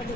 মশলাটা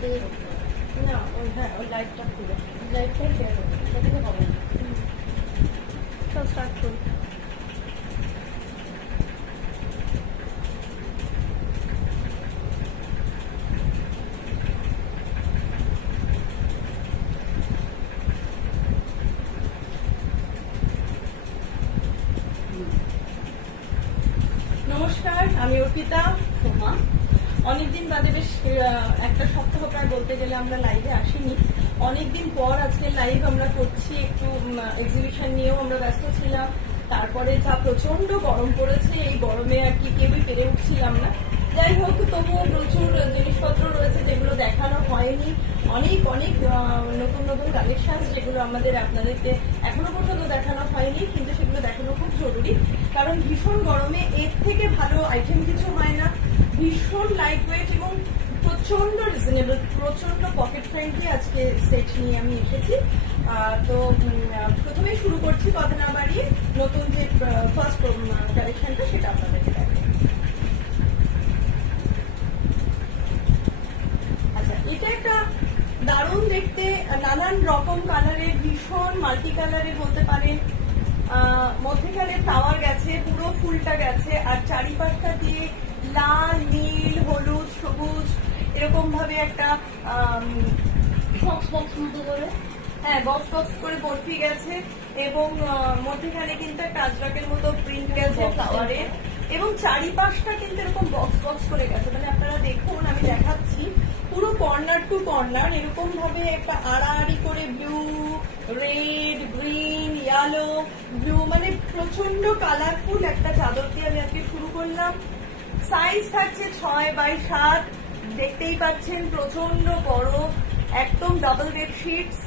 দিয়ে দেবো। না ওই হ্যাঁ ওই লাইটটা খুলে লাইটটাই শেয়ার করবো, সেটা থেকে হবে না। তো স্টার্ট করি। নমস্কার, আমি অর্পিতা সোমা। অনেকদিন বাদে, বেশ একটা সপ্তাহ প্রায় বলতে গেলে আমরা লাইভে আসিনি। অনেকদিন পর আজকে লাইভ আমরা করছি। একটু এক্সিবিশন নিয়েও আমরা ব্যস্ত ছিলাম। তারপরে যা প্রচন্ড গরম পড়েছে, এই গরমে আর কি কেউই পেরে উঠছিলাম না। যাই হোক, তবুও প্রচুর জিনিসপত্র রয়েছে যেগুলো দেখানো হয়নি। অনেক অনেক নতুন নতুন কালেকশন যেগুলো আপনাদেরকে এখনো পর্যন্ত দেখানো হয়নি, কিন্তু সেগুলো দেখানো খুব জরুরি। কারণ ভীষণ গরমে এর থেকে ভালো আইটেম কিছু হয় না। ভীষণ লাইট ওয়েট এবং প্রচন্ড রিজনেবল, প্রচন্ড পকেট ফ্রেন্ডলি আজকে সেট নিয়ে আমি এসেছি। তো প্রথমেই শুরু করছি কথা না বাড়িয়ে, নতুন যে ফার্স্ট কালেকশনটা সেটা আপনাদেরকে দেখাবো। আচ্ছা, এটা একটা দারুণ দেখতে, নানান রকম কালারের, ভীষণ মাল্টি কালারের বলতে পারেন। মধ্যেখানে ফ্লাওয়ার গেছে, পুরো ফুলটা গেছে, আর চারিপাশটা দিয়ে লাল, নীল, হলুদ, সবুজ এরকম ভাবে একটা বক্স বক্স মতো করে, হ্যাঁ বক্স বক্স করে বর্ফি গেছে। এবং মধ্যেখানে কিন্তু একটা আজরাকের মতো প্রিন্ট গেছে ফ্লাওয়ারের, এবং চারিপাশটা কিন্তু এরকম বক্স বক্স করে গেছে। মানে আপনারা দেখুন, আমি দেখাচ্ছি, পুরো কর্নার টু কর্নার এরকম ভাবে একটা আড়াআড়ি করে blue, red, green, yellow, blue, মানে প্রচন্ড কালারফুল একটা চাদর দিয়ে আমি আজকে শুরু করলাম। সাইজ থাকছে 6x7, দেখতেই পাচ্ছেন প্রচন্ড বড়, একদম ডাবল বেডশিটস।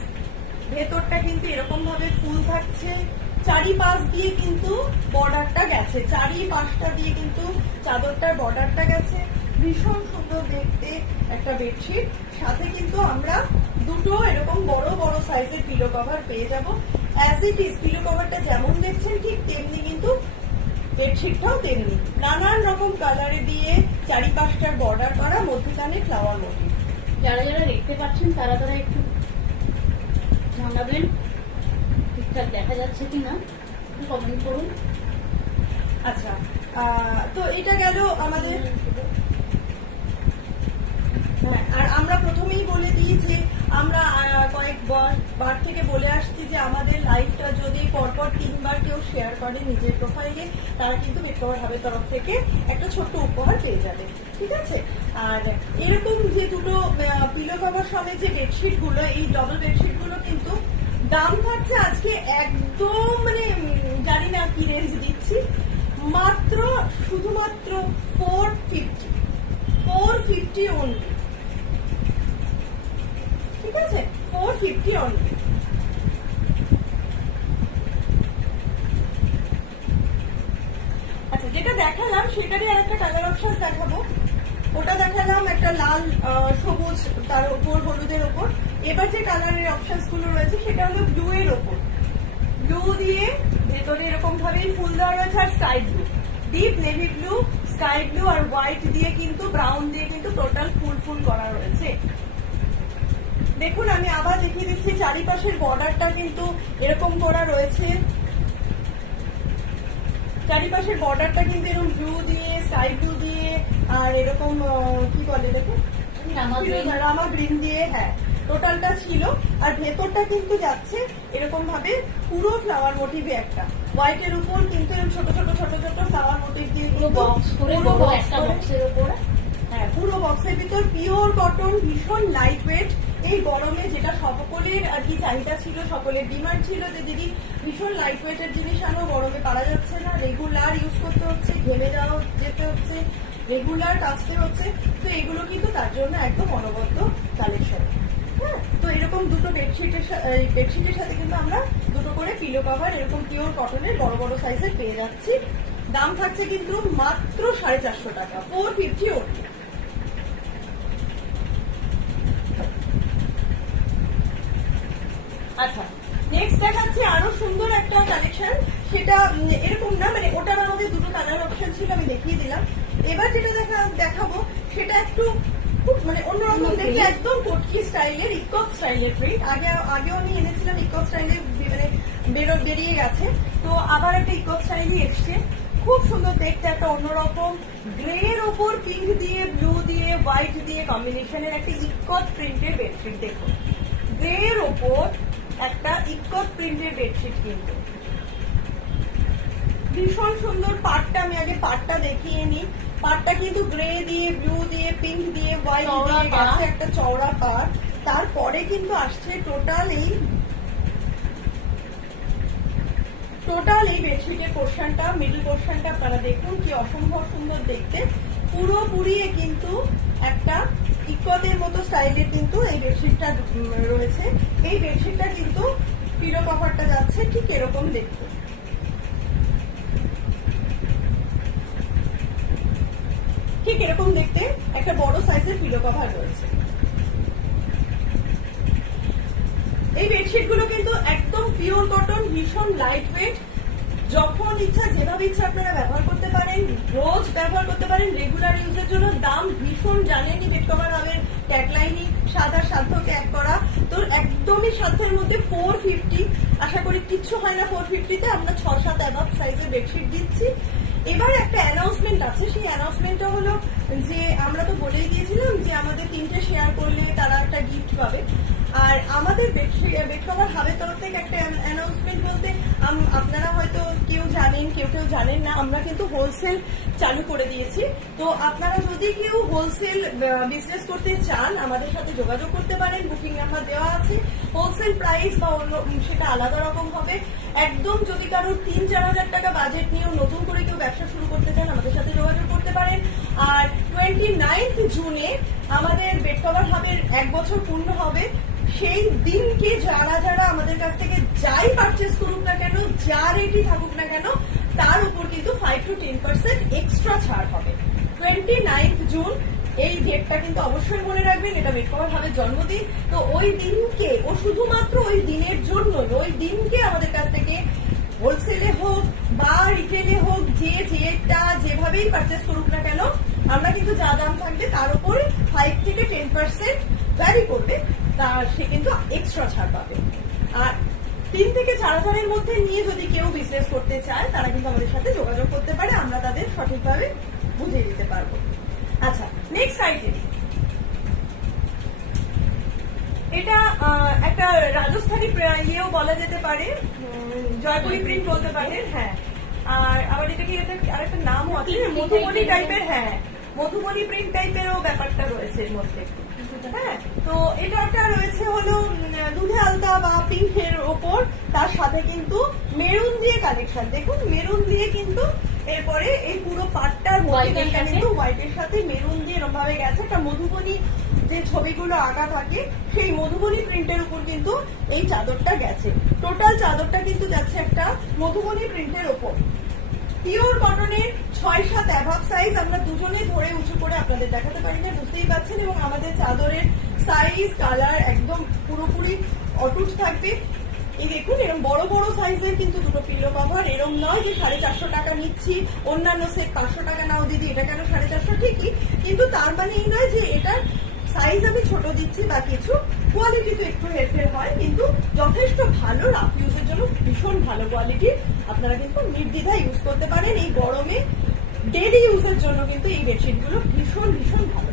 ভেতরটা কিন্তু এরকম ভাবে ফুল থাকছে, চারিপাশ দিয়ে কিন্তু বর্ডারটা গেছে, চারিপাশটা দিয়ে কিন্তু চাদরটার বর্ডারটা গেছে। ভীষণ সুন্দর দেখতে একটা বেডশিট। সাথে কিন্তু আমরা দুটো এরকম বড় বড় সাইজের পিলো কভার পেয়ে যাব। অ্যাজ ইট ইজ পিলো কভারটা যেমন দেখছেন ঠিক তেমনি কিন্তু বেডশিটটাও তেমনি, নানান রকম কালারে দিয়ে চারিপাশটার বর্ডার করা, মধ্যখানে ফ্লাওয়ার মোটিভ। যারা যারা দেখতে পাচ্ছেন তারা একটু জানাবেন ঠিকঠাক দেখা যাচ্ছে কিনা, কমেন্ট করুন। আচ্ছা, তো এটা গেল আমাদের। হ্যাঁ, আর আমরা প্রথমেই বলে দিই যে আমরা কয়েকবার থেকে বলে আসছি যে আমাদের লাইভটা যদি পরপর 3 বার কেউ শেয়ার করে নিজের প্রোফাইলে, তারা কিন্তু মেকওভার হাবের তরফ থেকে একটা ছোট্ট উপহার পেয়ে যাবে, ঠিক আছে? আর এরকম যে দুটো পিলো কভার সমেত যে বেডশিট গুলো, এই ডবল বেডশিট গুলো কিন্তু দাম থাকছে আজকে একদম, মানে জানি না কি রেঞ্জ দিচ্ছি, মাত্র শুধু 450 অনলি, ঠিক আছে, 450 অনলি। আচ্ছা, যেটা দেখালাম সেটারই আরেকটা কালার অপশন দেখাবো। ওটা দেখালাম একটা লাল সবুজ, তার উপর হলুদের ওপর। এবার যে কালারের অপশন গুলো রয়েছে সেটা হলো ব্লু এর ওপর, ব্লু দিয়ে ভেতরে এরকম ভাবেই ফুল দেওয়া রয়েছে, আর sky blue, deep navy blue, sky blue আর হোয়াইট দিয়ে কিন্তু ব্রাউন দিয়ে কিন্তু টোটাল ফুল ফুল করা রয়েছে। দেখুন আমি আবার দেখিয়ে দিচ্ছি, চারিপাশের বর্ডারটা কিন্তু এরকম করা রয়েছে, চারিপাশের বর্ডারটা কিন্তু এরকম ব্লু দিয়ে, স্কাই ব্লু দিয়ে, আর এরকম কি বলে দেখুন রামা গ্রিন দিয়ে, হ্যাঁ টোটালটা ছিল। আর ভেতরটা কিন্তু যাচ্ছে এরকম ভাবে পুরো ফ্লাওয়ার মোটিভে, একটা হোয়াইটের উপর কিন্তু এরকম ছোট ছোট ছোট ছোট ফ্লাওয়ার মোটিভ দিয়ে বক্স করে বড় একটা বক্সের উপরে, হ্যাঁ পুরো বক্সের ভিতর পিওর কটন, ভীষণ লাইট ওয়েট। এই গরমে যেটা সকলের আর কি চাহিদা ছিল, সকলের ডিমান্ড ছিল যে দিদি ভীষণ লাইট ওয়েটের জিনিস আনো, গরমে পারা যাচ্ছে না, রেগুলার ইউজ করতে হচ্ছে, ঘেমে যাওয়া যেতে হচ্ছে, রেগুলার কাচতে হচ্ছে, তো এগুলো কিন্তু তার জন্য একদম অনবদ্য কালেকশন। হ্যাঁ, তো এরকম দুটো বেডশিটের সাথে কিন্তু আমরা দুটো করে পিলো কভার এরকম পিওর কটনের বড় বড় সাইজের পেয়ে যাচ্ছি। দাম থাকছে কিন্তু মাত্র 450 টাকা, 450 ওটি। আচ্ছা, নেক্সট দেখাচ্ছি আরো সুন্দর একটা কালেকশন, সেটা এরকম না, মানে ওটার আমাদের দুটো কালার অপশন ছিল, আমি দেখিয়ে দিলাম। এবার যেটা দেখাবো সেটা একটু খুব মানে অন্যরকম দেখে, একদম কটকি স্টাইলের, ইকক স্টাইলের প্রিন্ট। আগেও আমি এনেছিলাম ইকক স্টাইলের, মানে বেরিয়ে গেছে, তো আবার একটা ইকক স্টাইলই এসছে, খুব সুন্দর দেখতে, একটা অন্যরকম গ্রে এর ওপর পিঙ্ক দিয়ে, ব্লু দিয়ে, হোয়াইট দিয়ে কম্বিনেশনের একটা ইকক প্রিন্টের বেডশিট। দেখুন গ্রে এর ওপর একটা ইকক প্রিন্টের বেডশিট, কিন্তু ভীষণ সুন্দর। পাটটা আমি আগে পাটটা দেখিয়ে নিই, পাটটা কিন্তু গ্রে দিয়ে, ব্লু দিয়ে, পিঙ্ক দিয়ে, হোয়াইট দিয়ে গেছে, একটা চওড়া পাট। তারপরে কিন্তু আসছে টোটাল এই বেডশিটের পোর্শনটা, মিডল পোর্শনটা আপনারা দেখুন কি অসম্ভব সুন্দর দেখতে, পুরোপুরি কিন্তু একটা ইকতের মতো স্টাইলের কিন্তু এই বেডশিটটা রয়েছে। এই বেডশিটটা কিন্তু পিলো কভারটা যাচ্ছে ঠিক এরকম দেখতে, ঠিক এরকম দেখতে একটা বড় সাইজের পিলো কভার রয়েছে। এই বেডশিট গুলো কিন্তু একদম পিওর কটন, ভীষণ লাইট ওয়েট, যখন ইচ্ছা যেভাবে ইচ্ছা আপনারা ব্যবহার করতে পারেন, রোজ ব্যবহার করতে পারেন, রেগুলার ইউজের জন্য। দাম ভীষণ, জানেনই বেড কভার আমাদের ট্যাগলাইনই সাদা সাধ্য ত্যাগ করা, তো একদমই সাধ্যের মধ্যে 450। আশা করি কিচ্ছু হয় না 450-তে, আমরা 6-7 অ্যাবাভ সাইজের বেডশিট দিচ্ছি। এবার একটা অ্যানাউন্সমেন্ট আছে, সেই অ্যানাউন্সমেন্টটা হলো যে আমরা তো বলেই দিয়েছিলাম যে আমাদের 3টে শেয়ার করলে তারা একটা গিফট পাবে, আর আমাদের বেড কভার হাবের তরফ থেকে একটা অ্যানাউন্সমেন্ট বলতে আপনারা হয়তো কেউ জানেন, কেউ জানেন না, আমরা কিন্তু হোলসেল চালু করে দিয়েছি। তো আপনারা যদি কেউ হোলসেল বিজনেস করতে চান আমাদের সাথে যোগাযোগ করতে পারেন, বুকিং নাম্বার দেওয়া আছে। হোলসেল প্রাইস বা অন্য সেটা আলাদা রকম হবে। একদম যদি কারোর 3-4 হাজার টাকা বাজেট নিয়েও নতুন করে কেউ ব্যবসা শুরু করতে চান আমাদের সাথে যোগাযোগ করতে পারেন। আর 29 জুনে আমাদের বেড কভার হাবের 1 বছর পূর্ণ হবে। সেই দিনকে যারা যারা আমাদের কাছ থেকে যাই পারচেস করুক না কেন, যা রেটই থাকুক না কেন, তার উপর কিন্তু 5 to 10% এক্সট্রা ছাড় হবে। 29 জুন এই ডেটটা কিন্তু অবশ্যই মনে রাখবেন, এটা বেড কভার হাবের জন্মদিন। তো ওই দিনকে, ও শুধুমাত্র ওই দিনের জন্য, ওই দিনকে আমাদের কাছ থেকে হোলসেলে হোক বা রিটেলে হোক, যেটা যেভাবেই পারচেস করুক না কেন, আমরা কিন্তু যা দাম থাকবে তার উপর 5 থেকে 10% ভ্যারি করবে, তার সে কিন্তু এক্সট্রা ছাড় পাবে। আর 3 থেকে 4 হাজারের মধ্যে নিয়ে যদি কেউ বিজনেস করতে চায় তারা কিন্তু আমাদের সাথে যোগাযোগ করতে পারে, আমরা তাদের সঠিকভাবে বুঝিয়ে দিতে পারবো। আচ্ছা, নেক্সট আইটেম, এটা একটা রাজস্থানী ইয়েও বলা যেতে পারে, জয়পুরি প্রিন্ট বলতে পারেন, হ্যাঁ। আর আবার এটা কি, এটা আরেকটা নামও আছে, মধুবনী টাইপের, হ্যাঁ মধুবনী প্রিন্ট টাইপেরও ব্যাপারটা রয়েছে এর মধ্যে। হ্যাঁ, তো এটা একটা রয়েছে হলো দুধে আলতা বা পিঙ্কের ওপর, তার সাথে কিন্তু মেরুন দিয়ে কালেকশন। দেখুন মেরুন দিয়ে কিন্তু এরপরে এই পুরো পাটটার White এর মধ্যে সাথে? কিন্তু হোয়াইটের সাথে মেরুন দিয়ে এরকম ভাবে গেছে একটা মধুবনী যে ছবিগুলো আঁকা থাকে সেই মধুবনী প্রিন্টের উপর কিন্তু এই চাদরটা গেছে। টোটাল চাদরটা কিন্তু যাচ্ছে একটা মধুবনী প্রিন্টের উপর। পিওর কটনের 6-7 অ্যাভাব সাইজ আমরা দুজনে ধরে উঁচু করে আপনাদের দেখাতে পারি না, বুঝতেই পারছেন। এবং আমাদের চাদরের সাইজ কালার একদম পুরোপুরি অটুট থাকবে। এই দেখুন এরকম বড় বড় সাইজের কিন্তু দুটো পিলো কভার, এরকম নয় যে 450 টাকা নিচ্ছি, অন্যান্য সেট 500 টাকা নাও দিদি, এটা কেন 450 ঠিকই, কিন্তু তার মানে এই নয় যে এটা সাইজ আমি ছোট দিচ্ছি বা কিছু, কোয়ালিটি তো একটু হেরফের হয়, কিন্তু যথেষ্ট ভালো রাফ ইউজের জন্য ভীষণ ভালো কোয়ালিটি। আপনারা কিন্তু নির্দ্বিধায় ইউজ করতে পারেন এই গরমে, ডেইলি ইউজের জন্য কিন্তু এই বেডশিট গুলো ভীষণ ভীষণ ভালো।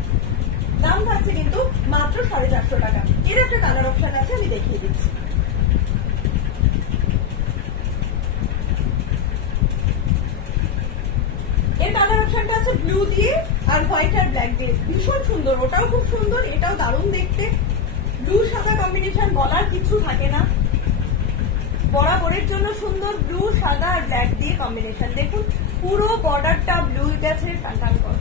দাম থাকছে কিন্তু মাত্র 450 টাকা। এর একটা কালার অপশন আছে, আমি দেখিয়ে দিচ্ছি। এর কালার অপশনটা আছে ব্লু দিয়ে আর হোয়াইট আর ব্ল্যাক দিয়ে, ভীষণ সুন্দর, ওটাও খুব সুন্দর, এটাও দারুণ দেখতে। ব্লু সাদা কম্বিনেশন বলার কিছু থাকে না, বরাবরের জন্য সুন্দর। ব্লু সাদা আর ব্ল্যাক দিয়ে কম্বিনেশন, দেখুন পুরো বর্ডারটা ব্লু গেছে, টান কর,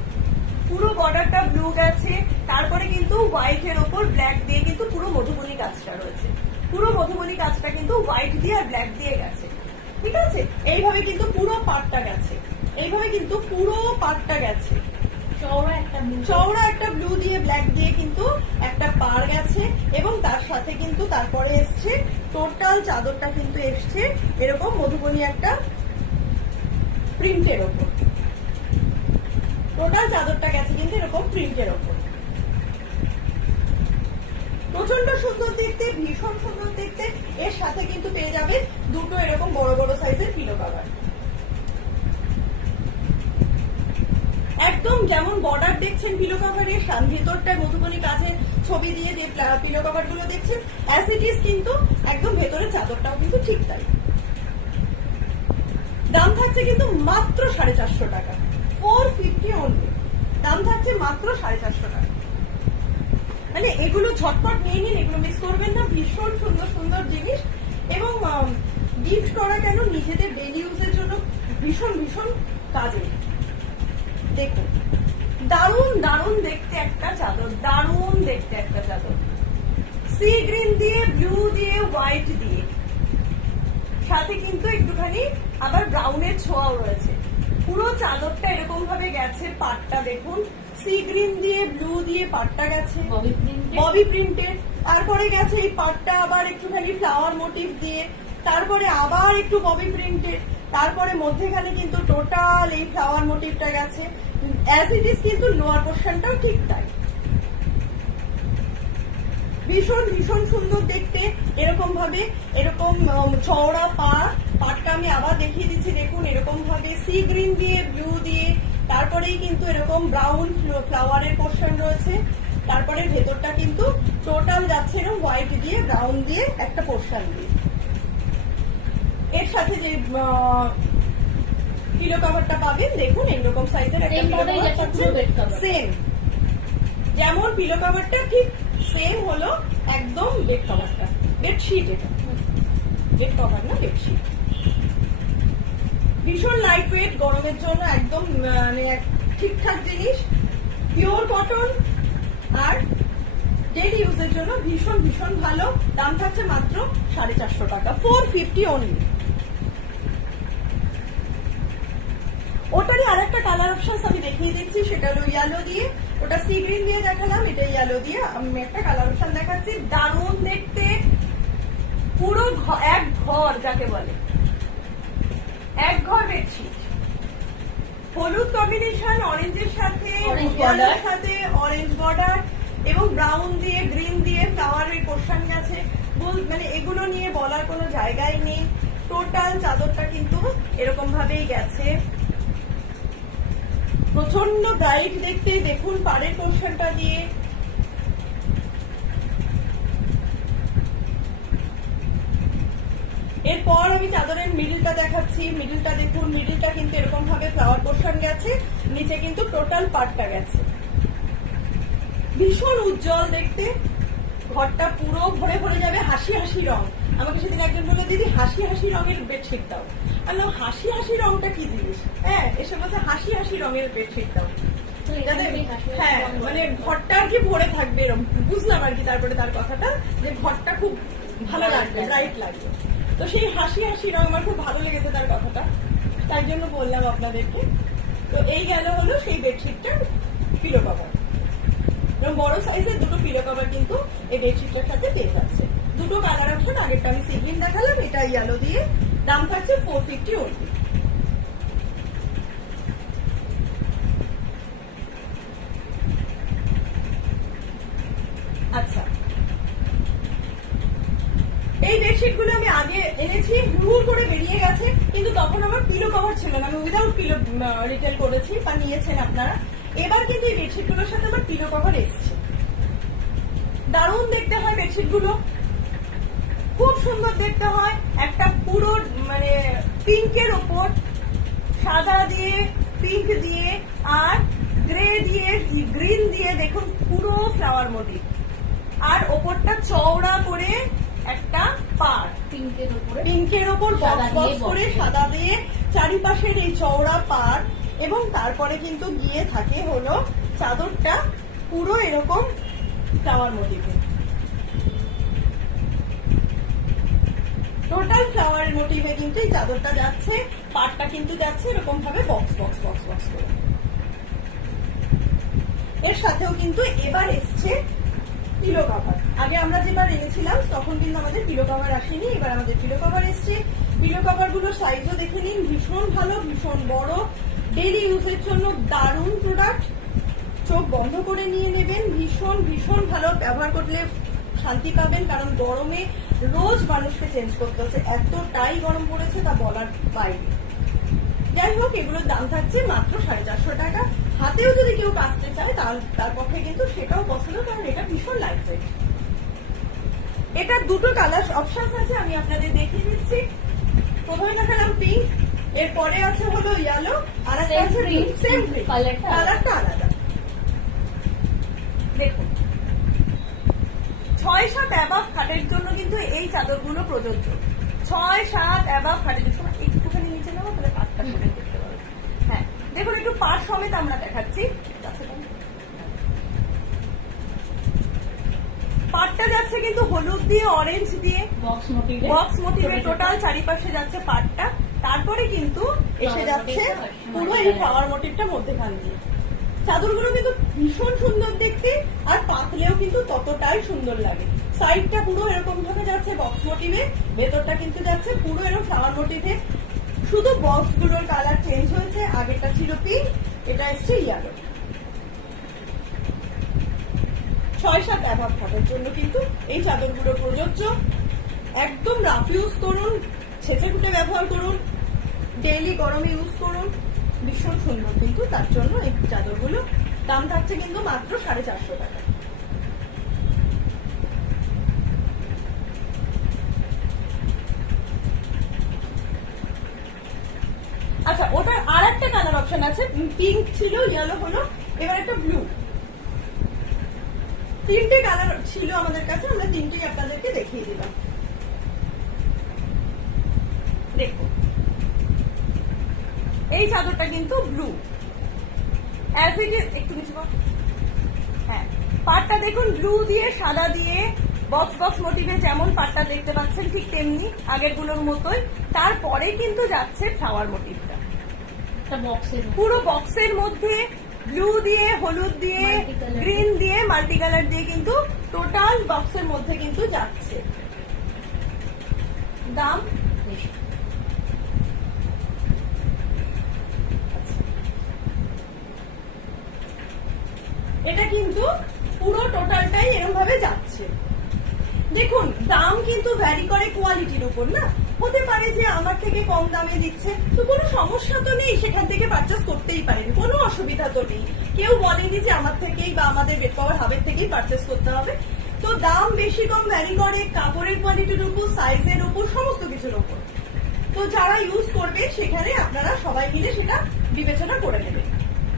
পুরো বর্ডারটা ব্লু গেছে, তারপরে কিন্তু হোয়াইটের ওপর ব্ল্যাক দিয়ে কিন্তু পুরো মধুবনী কাজটা রয়েছে, পুরো মধুবনী কাজটা কিন্তু হোয়াইট দিয়ে আর ব্ল্যাক দিয়ে গেছে, ঠিক আছে। এইভাবে কিন্তু পুরো পাটটা গেছে, এইভাবে কিন্তু পুরো পাটটা গেছে, চওড়া একটা ব্লু দিয়ে ব্ল্যাক দিয়ে কিন্তু একটা পার গেছে, এবং তার সাথে কিন্তু তারপরে এসছে টোটাল চাদরটা কিন্তু এসছে এরকম মধুবনী একটা প্রিন্টের ওপর, টোটাল চাদরটা গেছে কিন্তু এরকম প্রিন্টের ওপর। প্রচন্ড সুন্দর দেখতে, ভীষণ সুন্দর দেখতে। এর সাথে কিন্তু পেয়ে যাবে দুটো এরকম বড় বড় সাইজের পিলো কভার, একদম যেমন বর্ডার দেখছেন পিলো কভারের, ভিতরটায় মধুবনী কাজের ছবি দিয়ে যে পিলো কভার গুলো দেখছেন অ্যাজ ইট ইজ, কিন্তু একদম ভেতরে চাদরটাও কিন্তু ঠিক তাই। দাম থাকছে কিন্তু মাত্র 450 টাকা, 450 অনলি। দাম থাকছে মাত্র 450 টাকা। মানে এগুলো ঝটপট নিয়ে নিন, এগুলো মিস করবেন না, ভীষণ সুন্দর সুন্দর জিনিস। এবং গিফট করা কেন, নিজেদের ডেইলি ইউজের জন্য ভীষণ ভীষণ কাজে। দেখুন দারুণ দারুণ দেখতে একটা চাদর, দারুণ দেখতে একটা চাদর, সি গ্রিন দিয়ে ব্লু দিয়ে হোয়াইট দিয়ে, সাথে কিন্তু একটুখানি আবার ব্রাউনের ছোঁয়াও রয়েছে। পুরো চাদরটা এরকম ভাবে গেছে, পাটটা দেখুন সি গ্রিন দিয়ে ব্লু দিয়ে পাটটা গেছে ববি প্রিন্টের, তারপরে গেছে এই পাটটা আবার একটুখানি ফ্লাওয়ার মোটিভ দিয়ে, তারপরে আবার একটু ববি প্রিন্টের, তারপরে মধ্যেখানে কিন্তু টোটাল এই ফ্লাওয়ার মোটিভটা গেছে, অ্যাজ ইট ইজ কিন্তু লোয়ার পোর্শনটাও ঠিক তাই। ভীষণ ভীষণ সুন্দর দেখতে, এরকম ভাবে এরকম চওড়া পাটটা আমি আবার দেখিয়ে দিচ্ছি, দেখুন এরকম ভাবে সি গ্রিন দিয়ে ব্লু দিয়ে, তারপরেই কিন্তু এরকম ব্রাউন ফ্লাওয়ারের পোর্শন রয়েছে, তারপরে ভেতরটা কিন্তু টোটাল যাচ্ছে এরকম হোয়াইট দিয়ে ব্রাউন দিয়ে একটা পোর্শন দিয়ে। এর সাথে যে পিলো কভারটা পাবেন দেখুন এইরকম সাইজের একটা পিলো কভার পাচ্ছেন, সেম যেমন পিলো কভারটা ঠিক সেম হলো একদম বেড কভারটা, বেডশিট, এটা বেড কভার না বেডশিট। ভীষণ লাইট ওয়েট, গরমের জন্য একদম মানে ঠিকঠাক জিনিস, পিওর কটন আর ডেইলি ইউজের জন্য ভীষণ ভীষণ ভালো। দাম থাকছে মাত্র 450 টাকা, 450 অনলি। ওটারই আর একটা কালার অপশন আমি দেখিয়ে দিচ্ছি, সেটা হলো ইয়েলো দিয়ে, ওটা সি গ্রিন দিয়ে দেখালাম, এটা ইয়েলো দিয়ে আমি একটা কালার অপশন দেখাচ্ছি, দারুণ দেখতে, পুরো এক ঘর যাকে বলে, এক ঘর বেডশিট, হলুদ কম্বিনেশন, অরেঞ্জের সাথে অরেঞ্জ বর্ডার এবং ব্রাউন দিয়ে গ্রিন দিয়ে ফ্লাওয়ারের পোর্শন গেছে, মানে এগুলো নিয়ে বলার কোনো জায়গায় নেই। টোটাল চাদরটা কিন্তু এরকম ভাবেই গেছে, প্রচন্ড ব্রাইট দেখতে, দেখুন পাড়ের পোর্শনটা দিয়ে, এরপর আমি চাদরের মিডলটা দেখাচ্ছি, মিডলটা দেখুন, মিডলটা কিন্তু এরকম ভাবে ফ্লাওয়ার পোর্শন গেছে, নিচে কিন্তু টোটাল পাটটা গেছে, ভীষণ উজ্জ্বল দেখতে, ঘরটা পুরো ভরে ভরে যাবে হাসি হাসি রং। আমাকে সেদিন একজন বললো, দিদি হাসি হাসি রঙের বেডশিট দাও। আমি বললাম, হাসি হাসি রংটা কি জিনিস? হ্যাঁ, এসে বলছে হাসি হাসি রঙের বেডশিট দাও। হ্যাঁ, মানে ঘরটা আর কি ভরে থাকবে এরকম বুঝলাম আর কি। তারপরে তার কথাটা যে ঘরটা খুব ভালো লাগবে, ব্রাইট লাগবে। তো সেই হাসি হাসি রং আমার খুব ভালো লেগেছে তার কথাটা, তাই জন্য বললাম আপনাদেরকে। তো এই গেল হলো সেই বেডশিটটার পিলো কভার। এবং বড় সাইজের দুটো পিলো কভার কিন্তু এই বেডশিটটার সাথে পেয়ে যাচ্ছে। দুটো কালার অপশন, আগেরটা আমি সি গ্রিন দেখালাম, এটা ইয়েলো দিয়ে। দাম থাকছে 450 only। আচ্ছা, এই বেডশিট গুলো আমি আগে এনেছি, হুড় করে বেরিয়ে গেছে, কিন্তু তখন আমার পিলো কভার ছিল না, আমি উইদাউট পিলো রিটেল করেছি বা নিয়েছেন আপনারা। এবার কিন্তু এই বেডশিট গুলোর সাথে আমার পিলো কভার এসছে। দারুণ দেখতে হয় বেডশিট গুলো, খুব সুন্দর দেখতে হয়। একটা পুরো মানে পিঙ্কের ওপর সাদা দিয়ে, পিঙ্ক দিয়ে, আর গ্রে দিয়ে, গ্রিন দিয়ে, দেখুন পুরো ফ্লাওয়ার মোটিভ। আর ওপরটা চওড়া করে একটা পার পিঙ্কের ওপর বক্স বক্স করে সাদা দিয়ে, চারিপাশের এই চওড়া পার। এবং তারপরে কিন্তু গিয়ে থাকে হলো চাদরটা পুরো এরকম ফ্লাওয়ার মোটিভে, টোটাল ফ্লাওয়ার মোটিভে কিন্তু এই চাদরটা যাচ্ছে। পাটটা কিন্তু যাচ্ছে এরকম ভাবে বক্স বক্স বক্স বক্স করে। এর সাথেও কিন্তু এবার এসছে পিলো কভার। আগে আমরা যেবার এনেছিলাম তখন কিন্তু আমাদের পিলো কভার আসেনি, এবার আমাদের পিলো কভার এসছে। পিলো কভার গুলোর সাইজও দেখে নিন, ভীষণ ভালো, ভীষণ বড়, ডেইলি ইউজের জন্য দারুণ প্রোডাক্ট। চোখ বন্ধ করে নিয়ে নেবেন, ভীষণ ভীষণ ভালো, ব্যবহার করলে শান্তি পাবেন। কারণ গরমে রোজ মানুষকে চেঞ্জ করতে হচ্ছে, এতটাই গরম পড়েছে তা বলার বাইরে। যাই হোক, এগুলোর দাম থাকছে মাত্র 450 টাকা। হাতেও যদি কেউ কাচতে চায় তার পক্ষে কিন্তু সেটাও পসিবল, কারণ এটা ভীষণ লাইট ওয়েট। এটা দুটো কালার অপশন আছে, আমি আপনাদের দেখিয়ে দিচ্ছি। প্রথমে দেখালাম পিঙ্ক, এরপরে আছে হলো ইয়েলো, আর একটা আছে পিঙ্ক, সেম পিঙ্ক, কালারটা আলাদা। দেখুন, 6-7 অ্যাবাভ খাটের জন্য কিন্তু এই চাদরগুলো প্রযোজ্য। 6-7 অ্যাবাভ খাটের জন্য। একটুখানি নিচে নেবো, তাহলে পাটটা সমেত দেখতে পাবো। হ্যাঁ, দেখুন একটু পাট সমেত আমরা দেখাচ্ছি। পাটটা যাচ্ছে কিন্তু হলুদ দিয়ে, অরেঞ্জ দিয়ে, বক্স মোটিভে টোটাল চারিপাশে যাচ্ছে পাটটা। তারপরে কিন্তু এসে যাচ্ছে পুরো এই ফ্লাওয়ার মোটিভটা মধ্যেখান দিয়ে। চাদরগুলো কিন্তু ভীষণ সুন্দর দেখতে, আর পাতলেও কিন্তু ততটাই সুন্দর লাগে। সাইডটা পুরো এরকম ভাবে যাচ্ছে বক্স মোটিভে, ভেতরটা কিন্তু যাচ্ছে পুরো এরকম ফ্লাওয়ার মোটিভে। শুধু বক্স গুলোর কালার চেঞ্জ হয়েছে, আগেরটা ছিল পিঙ্ক, এটা এসছে ইয়েলো। 6-7 অ্যাভাব খাটের জন্য কিন্তু এই চাদরগুলো প্রযোজ্য। একদম রাফ ইউজ করুন, ছেঁচে কুটে ব্যবহার করুন, ডেইলি গরমে ইউজ করুন, ভীষণ সুন্দর কিন্তু তার জন্য এই চাদরগুলো। দাম থাকছে কিন্তু মাত্র 450 টাকা। আচ্ছা, ওটার আর একটা কালার অপশন আছে, পিঙ্ক ছিল, ইয়েলো হলো, এবার একটা ব্লু। 3টে কালার ছিল আমাদের কাছে, আমরা 3টেই আপনাদেরকে দেখিয়ে দিলাম। দেখুন, এই চাদরটা কিন্তু ব্লু, অ্যাজ ইট ইজ। একটু কিছু, হ্যাঁ, পাটটা দেখুন ব্লু দিয়ে, সাদা দিয়ে, বক্স বক্স মোটিভে যেমন পাটটা দেখতে পাচ্ছেন ঠিক তেমনি আগের গুলোর মতোই। তারপরে কিন্তু যাচ্ছে ফ্লাওয়ার মোটিভটা পুরো বক্সের মধ্যে, ব্লু দিয়ে, হলুদ দিয়ে, গ্রিন দিয়ে, মাল্টি কালার দিয়ে কিন্তু টোটাল বক্সের মধ্যে কিন্তু যাচ্ছে। দাম এটা কিন্তু পুরো টোটালটাই এরকম ভাবে যাচ্ছে। দেখুন, দাম কিন্তু ভ্যারি করে কোয়ালিটির উপর না। হতে পারে যে আমার থেকে কম দামে দিচ্ছে, তো কোনো সমস্যা তো নেই, সেখান থেকে পারচেস করতেই পারেন, কোনো অসুবিধা তো নেই। কেউ বলেনি যে আমার থেকেই বা আমাদের বেড পাওয়ার হাবের থেকেই পারচেস করতে হবে। তো দাম বেশি কম ভ্যারি করে কাপড়ের কোয়ালিটির উপর, সাইজের উপর, সমস্ত কিছুর উপর। তো যারা ইউজ করবে সেখানে আপনারা সবাই মিলে সেটা বিবেচনা করে নেবেন।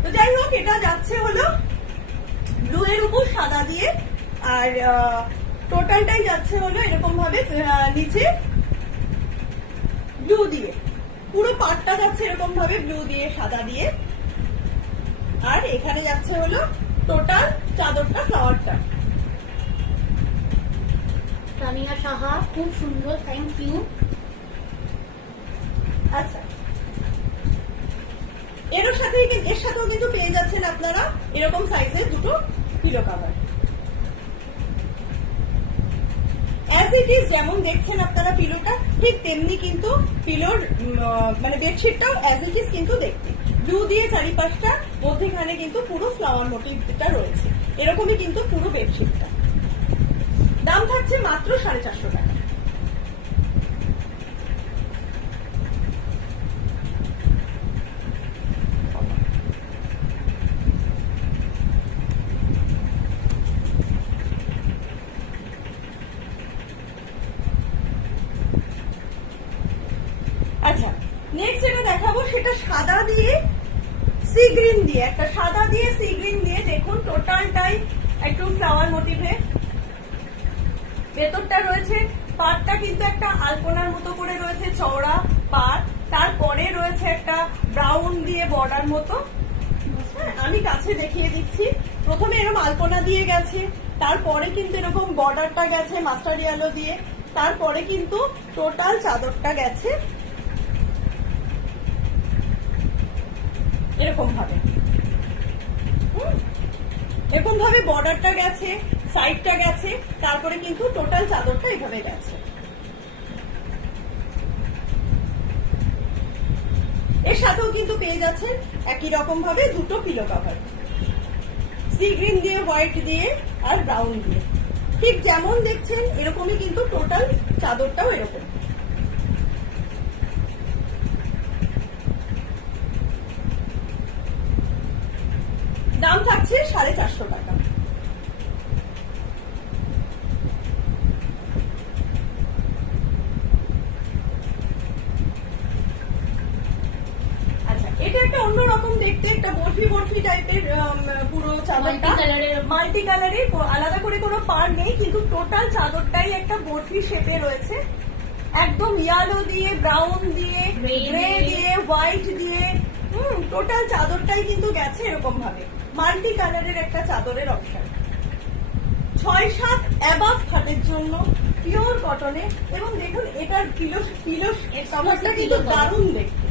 তো যাই হোক, এটা যাচ্ছে হলো ব্লু এর উপর সাদা দিয়ে, আর টোটালটাই যাচ্ছে হলো এরকম ভাবে নিচে ব্লু দিয়ে, পুরো পাটটা যাচ্ছে এরকম ভাবে ব্লু দিয়ে সাদা দিয়ে, আর এখানে যাচ্ছে হলো টোটাল চাদরটা ফ্লাওয়ারটা। তানিয়া সাহা, খুব সুন্দর, থ্যাংক ইউ। আচ্ছা, এর সাথেও কিন্তু পেয়ে যাচ্ছেন আপনারা এরকম সাইজের দুটো pillow cover. As it is যেমন দেখছেন আপনারা পিলোটা, ঠিক তেমনি কিন্তু পিলোর মানে বেডশিটটাও অ্যাজ ইট ইজ কিন্তু দেখতে ব্লু দিয়ে চারিপাশটা, মধ্যেখানে কিন্তু পুরো ফ্লাওয়ার মোটিভটা রয়েছে, এরকমই কিন্তু পুরো বেডশিটটা। দাম থাকছে মাত্র 450 টাকা। আচ্ছা, নেক্সট যেটা দেখাবো সেটা সাদা দিয়ে সি গ্রিন দিয়ে, একটা সাদা দিয়ে সি গ্রিন দিয়ে, দেখুন টোটালটাই একটু ফ্লাওয়ার মোটিভে ভেতরটা রয়েছে। পাড়টা কিন্তু একটা আলপনার মতো করে রয়েছে, চওড়া পাড়, তারপরে রয়েছে একটা ব্রাউন দিয়ে বর্ডার মতো। হ্যাঁ, আমি কাছে দেখিয়ে দিচ্ছি। প্রথমে এরকম আলপনা দিয়ে গেছে, তারপরে কিন্তু এরকম বর্ডারটা গেছে মাস্টার্ড ইয়েলো দিয়ে, তারপরে কিন্তু টোটাল চাদরটা গেছে এরকম ভাবে, এরকম ভাবে বর্ডারটা গেছে, সাইডটা গেছে, তারপরে কিন্তু টোটাল চাদরটা এভাবে গেছে। এর সাথেও কিন্তু পেয়ে যাচ্ছেন একই রকম ভাবে দুটো পিলো কভার, সি গ্রিন দিয়ে, হোয়াইট দিয়ে আর ব্রাউন দিয়ে, ঠিক যেমন দেখছেন এরকমই কিন্তু টোটাল চাদরটাও এরকম। দাম থাকছে 450 টাকা। আচ্ছা, এটা একটা অন্যরকম দেখতে, একটা বরফি বরফি টাইপের পুরো চাদরটা, মাল্টি কালারের, আলাদা করে কোনো পার নেই, কিন্তু টোটাল চাদরটাই একটা বরফি শেপে রয়েছে, একদম ইয়েলো দিয়ে, ব্রাউন দিয়ে, গ্রে দিয়ে, হোয়াইট দিয়ে, টোটাল চাদরটাই কিন্তু গেছে এরকম ভাবে মাল্টি কালারের একটা চাদরের অপশন। 6-7 অ্যাবাভ খাটের জন্য পিওর কটনে, এবং দেখুন এটার পিলো কভারটা কিন্তু দারুণ দেখতে,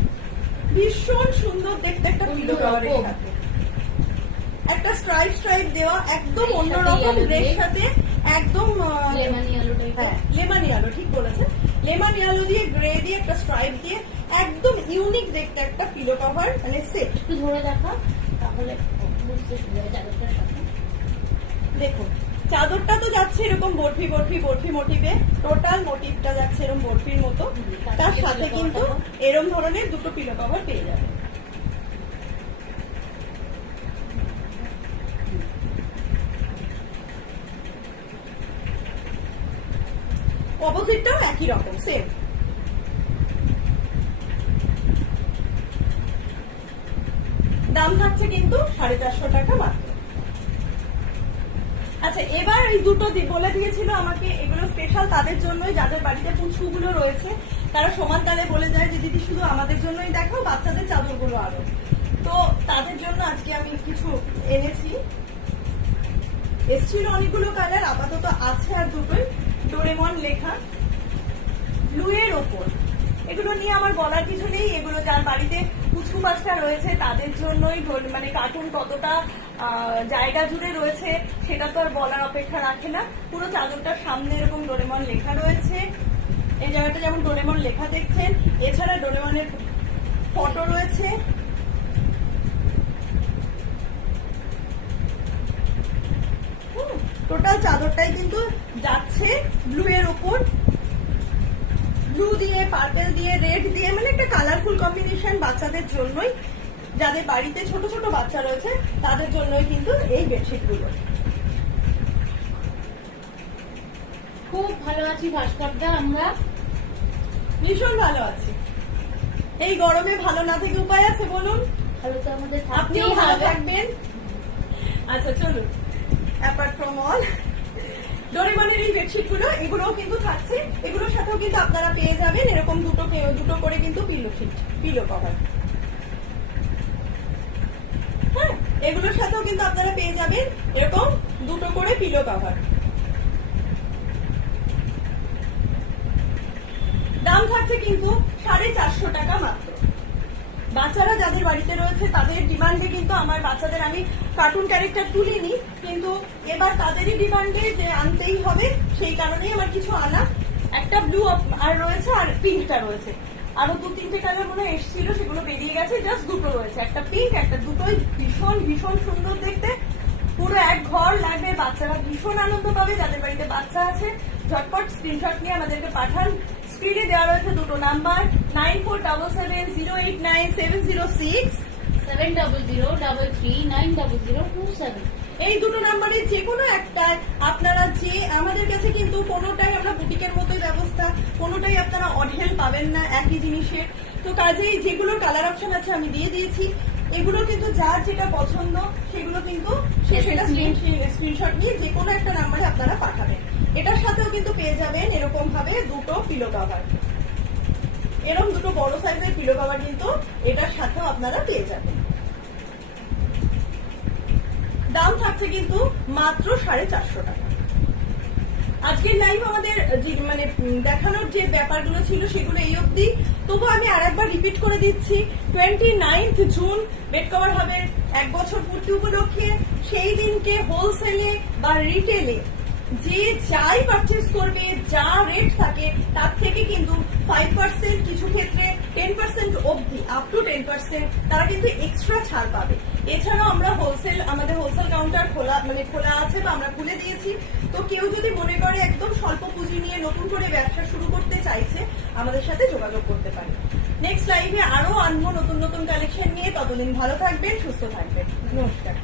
ভীষণ সুন্দর দেখতে একটা পিলো কভারের সাথে একটা স্ট্রাইপ দেওয়া, একদম অন্যরকম রেড সাথে, একদম লেমন ইয়েলো, ঠিক বলেছেন, লেমন ইয়েলো দিয়ে, গ্রে দিয়ে, একটা স্ট্রাইপ দিয়ে, একদম ইউনিক দেখতে একটা পিলো কভার, মানে সেট। একটু ধরে দেখা, তাহলে বুঝতে সুবিধা হবে চাদরটার সাথে। দেখুন চাদরটা তো যাচ্ছে এরকম বরফি বরফি বরফি মোটিভে, টোটাল মোটিভটা যাচ্ছে এরকম বরফির মতো, তার সাথে কিন্তু এরকম ধরনের দুটো পিলো কভার পেয়ে যাবে। অপোজিটটাও একই রকম সেম। দাম থাকছে কিন্তু 450 টাকা মাত্র। আচ্ছা, এবার এই দুটো বলে দিয়েছিল আমাকে, এগুলো স্পেশাল তাদের জন্যই যাদের বাড়িতে পুচকুগুলো রয়েছে, তারা সমান তালে বলে যায় যে দিদি শুধু আমাদের জন্যই দেখাও, বাচ্চাদের চাদরগুলো আরো, তো তাদের জন্য আজকে আমি কিছু এনেছি। এসছিল অনেকগুলো কালার, আপাতত আছে আর দুটোই ডোরেমন লেখা, ব্লু এর ওপর। এগুলো নিয়ে আমার বলার কিছু নেই, এগুলো যার বাড়িতে পুচকু বাচ্চা রয়েছে তাদের জন্যই, মানে কার্টুন কতটা জায়গা জুড়ে রয়েছে সেটা তো আর বলার অপেক্ষা রাখে না। পুরো চাদরটার সামনে এরকম ডোরেমন লেখা রয়েছে, এই জায়গাটা যেমন ডোরেমন লেখা দেখছেন, এছাড়া ডোরেমনের ফটো রয়েছে। টোটাল চাদরটাই কিন্তু যাচ্ছে ব্লু এর উপর, ব্লু দিয়ে, পার্পল দিয়ে, রেড দিয়ে, মানে একটা কালারফুল কম্বিনেশন বাচ্চাদের জন্যই, যাদের বাড়িতে ছোট ছোট বাচ্চা রয়েছে তাদের জন্যই কিন্তু এই বেডশিট গুলো। খুব ভালো আছি ভাস্করদা, আমরা ভীষণ ভালো আছি। এই গরমে ভালো না থেকে উপায় আছে বলুন? ভালো তো আমাদের আপনিও ভালো থাকবেন। আচ্ছা চলুন, অ্যাপার্ট ফ্রম অল ডোরেমনের এই বেডশিট গুলো এগুলোও কিন্তু থাকছে, এগুলোর সাথেও কিন্তু আপনারা পেয়ে যাবেন এরকম দুটো করে কিন্তু পিলো কভার। হ্যাঁ, এগুলোর সাথেও কিন্তু আপনারা পেয়ে যাবেন এরকম দুটো করে পিলো কভার। দাম থাকছে কিন্তু 450 টাকা মাত্র। বাচ্চারা যাদের বাড়িতে রয়েছে তাদের ডিমান্ডে কিন্তু আমার বাচ্চাদের আমি কার্টুন ক্যারেক্টার তুলিনি, কিন্তু এবার তাদেরই ডিমান্ডে যে আনতেই হবে, সেই কারণেই আমার কিছু আনা। একটা ব্লু আর রয়েছে আর পিঙ্কটা রয়েছে, আরো 2-3টে কালার মনে হয় এসেছিল, সেগুলো বেরিয়ে গেছে, জাস্ট দুটো রয়েছে, একটা পিঙ্ক একটা, দুটোই ভীষণ ভীষণ সুন্দর দেখতে। পুরো এক ঘর লাগবে, বাচ্চারা ভীষণ আনন্দ পাবে। যাদের বাড়িতে বাচ্চা আছে ঝটপট স্ক্রিনশট নিয়ে আমাদেরকে পাঠান। স্ক্রিনে দেওয়া রয়েছে দুটো নাম্বার 9477089706 700339027। এই দুটো নাম্বারে যে কোনো একটায় আপনারা যে আমাদের কাছে কিন্তু কোনোটাই আমরা বুটিকের মতোই ব্যবস্থা, কোনোটাই আপনারা অঢেল পাবেন না একই জিনিসের। তো কাজেই যেগুলো কালার অপশন আছে আমি দিয়ে দিয়েছি, এগুলো কিন্তু যার যেটা পছন্দ সেগুলো কিন্তু সেটা স্ক্রিনশট নিয়ে যে কোনো একটা নাম্বারে আপনারা পাঠাবেন। এটার সাথেও কিন্তু পেয়ে যাবেন এরকম ভাবে দুটো পিলো কভার, এরকম দুটো বড় সাইজের পিলো কভার কিন্তু এটার সাথেও আপনারা পেয়ে যাবেন। দাম থাকছে কিন্তু মাত্র 450 টাকা। আজকের লাইভ আমাদের মানে দেখানোর যে ব্যাপারগুলো ছিল সেগুলো এই অবধি। তবু আমি আরেকবার রিপিট করে দিচ্ছি, 29 জুন বেড কভার হবে 1 বছর পূর্তি উপলক্ষে। সেই দিনকে হোলসেলে বা রিটেলে যে যাই পারচেস করবে, যা রেট থাকে তার থেকে কিন্তু 5%, কিছু ক্ষেত্রে 10% অবধি, আপ টু 10% তারা কিন্তু এক্সট্রা ছাড় পাবে। এছাড়াও আমরা আমাদের হোলসেল কাউন্টার খোলা আছে বা আমরা খুলে দিয়েছি। তো কেউ যদি মনে করে একদম স্বল্প পুঁজি নিয়ে নতুন করে ব্যবসা শুরু করতে চাইছে, আমাদের সাথে যোগাযোগ করতে পারে। নেক্সট লাইভে আরো আনবো নতুন নতুন কালেকশন নিয়ে। ততদিন ভালো থাকবেন, সুস্থ থাকবেন। নমস্কার।